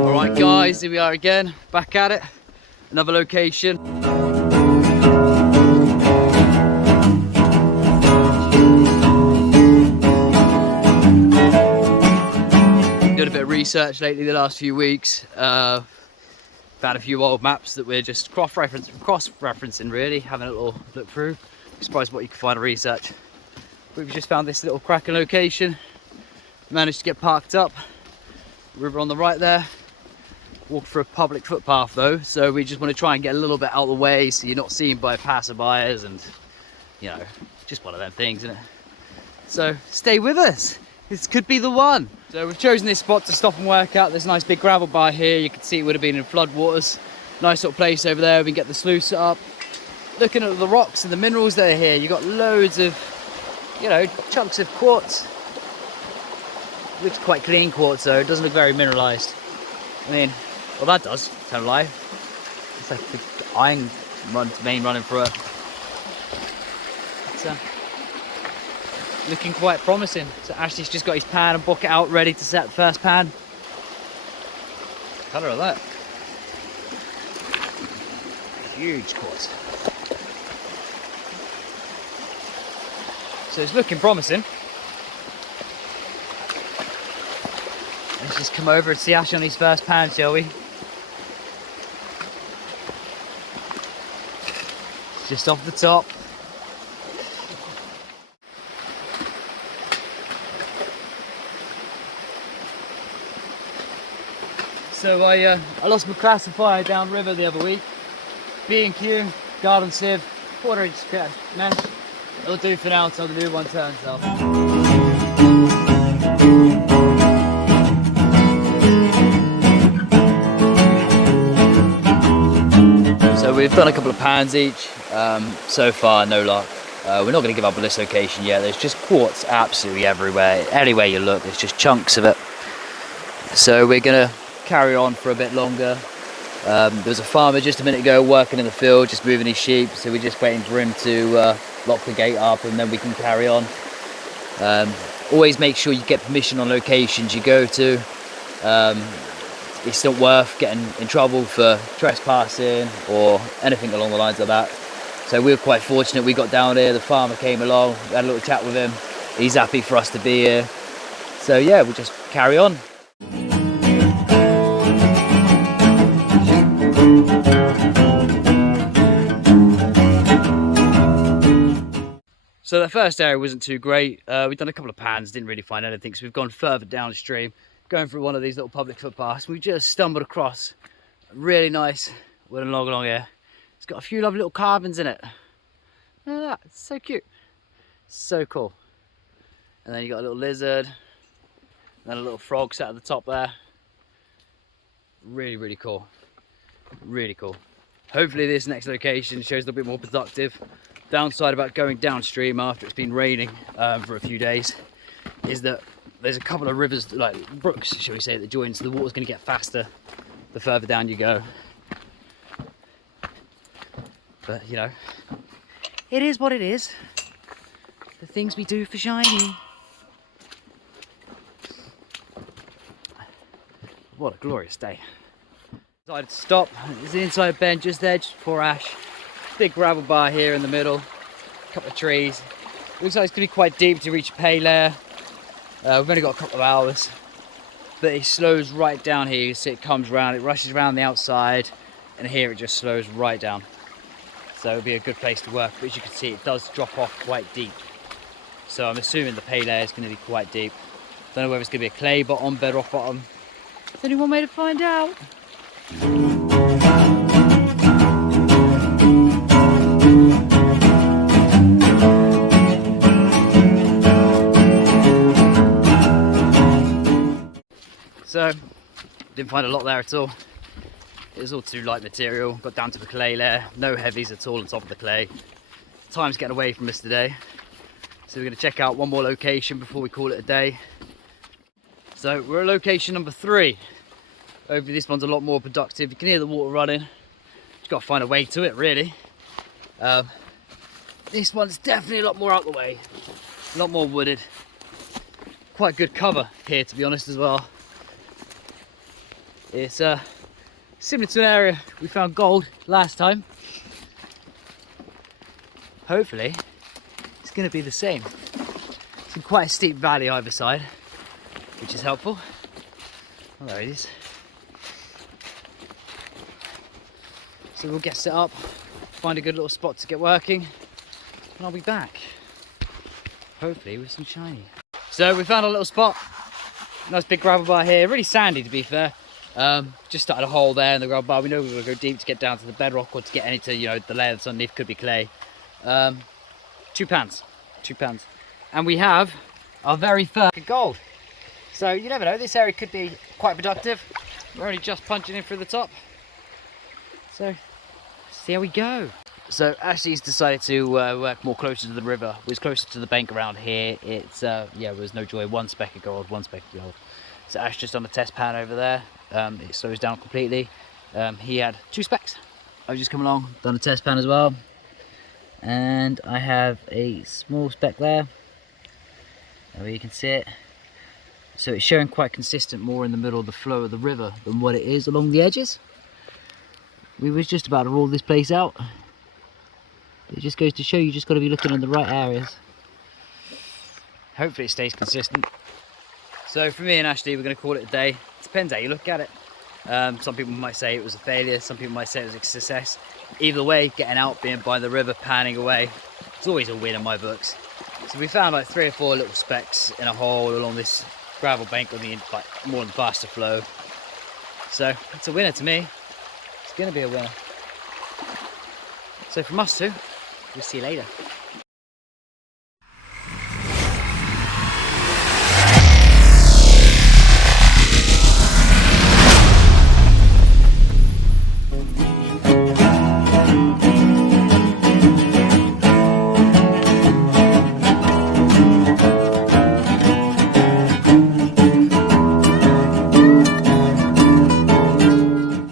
Alright guys, here we are again, back at it, another location. Done a bit of research lately the last few weeks. Found a few old maps that we're just cross-referencing really, having a little look through. Surprised what you can find in research. We've just found this little cracking location. Managed to get parked up. River on the right there. Walk through a public footpath though, so we just want to try and get a little bit out of the way so you're not seen by passerbyers, and you know, just one of them things, isn't it? So stay with us. This could be the one. So we've chosen this spot to stop and work out. There's a nice big gravel bar here. You can see it would have been in floodwaters. Nice little place over there. We can get the sluice set up. Looking at the rocks and the minerals that are here, you've got loads of, you know, chunks of quartz. Looks quite clean quartz though. It doesn't look very mineralized. I mean, well that does, tell a lie. It's like the iron main running through it. It's looking quite promising. So Ashley's just got his pan and bucket out ready to set the first pan. Colour of that. Huge quartz. So it's looking promising. Let's just come over and see Ash on his first pan, shall we? Just off the top. So I lost my classifier downriver the other week. B&Q, garden sieve, 1/4 inch mesh. It'll do for now until the new one turns up. So we've done a couple of pans each. So far, no luck. We're not going to give up on this location yet. There's just quartz absolutely everywhere. Anywhere you look, there's just chunks of it. So we're going to carry on for a bit longer. There was a farmer just a minute ago working in the field, just moving his sheep, so we're just waiting for him to lock the gate up and then we can carry on. Always make sure you get permission on locations you go to. It's not worth getting in trouble for trespassing or anything along the lines of that. So we were quite fortunate. We got down here, the farmer came along, we had a little chat with him. He's happy for us to be here. So yeah, we'll just carry on. So the first area wasn't too great. We've done a couple of pans, didn't really find anything, so we've gone further downstream, going through one of these little public footpaths. We just stumbled across a really nice wooden log along here. It's got a few lovely little carvings in it. Look at that, it's so cute. So cool. And then you got a little lizard, and then a little frog sat at the top there. Really, really cool. Really cool. Hopefully this next location shows a little bit more productive. Downside about going downstream after it's been raining for a few days is that there's a couple of rivers, like brooks, shall we say, that join, so the water's going to get faster the further down you go. But you know, it is what it is. The things we do for shiny. What a glorious day. Decided to stop. There's the inside bend just there, just before Ash. Big gravel bar here in the middle, a couple of trees. Looks like it's going to be quite deep to reach a pay layer. We've only got a couple of hours, but it slows right down here. You see it comes round, it rushes around the outside, and here it just slows right down. So it'll be a good place to work, but as you can see, it does drop off quite deep. So I'm assuming the pay layer is going to be quite deep. Don't know whether it's going to be a clay bottom, bedrock bottom. Is anyone way to find out? So, didn't find a lot there at all. It was all too light material, got down to the clay layer, no heavies at all on top of the clay. Time's getting away from us today. So we're going to check out one more location before we call it a day. So we're at location number 3. Hopefully this one's a lot more productive. You can hear the water running. Just got to find a way to it really. This one's definitely a lot more out the way. A lot more wooded. Quite good cover here to be honest as well. It's similar to an area we found gold last time. Hopefully it's going to be the same. It's in quite a steep valley either side, which is helpful. Oh, there it is. So we'll get set up, find a good little spot to get working, and I'll be back. Hopefully with some shiny. So we found a little spot. Nice big gravel bar here, really sandy to be fair. Just started a hole there in the gravel bar. We know we're going to go deep to get down to the bedrock or to get into, you know, the layer that's underneath, could be clay. 2 pounds. And we have our very first gold. So you never know, this area could be quite productive. We're only just punching in through the top. So, see how we go. So Ashley's decided to work more closer to the river. It was closer to the bank around here. It's, yeah, there was no joy. 1 speck of gold, 1 speck of gold. So Ash just on the test pan over there. It slows down completely. He had 2 specks. I've just come along, done a test pan as well. And I have a small speck there. There you can see it. So it's showing quite consistent more in the middle of the flow of the river than what it is along the edges. We was just about to rule this place out. It just goes to show you just got to be looking in the right areas. Hopefully it stays consistent. So for me and Ashley, we're going to call it a day. It depends how you look at it. Some people might say it was a failure, some people might say it was a success. Either way, getting out, being by the river, panning away, it's always a win in my books. So we found like 3 or 4 little specks in a hole along this gravel bank on the like, more than faster flow. So it's a winner to me. It's going to be a winner. So from us two, we'll see you later.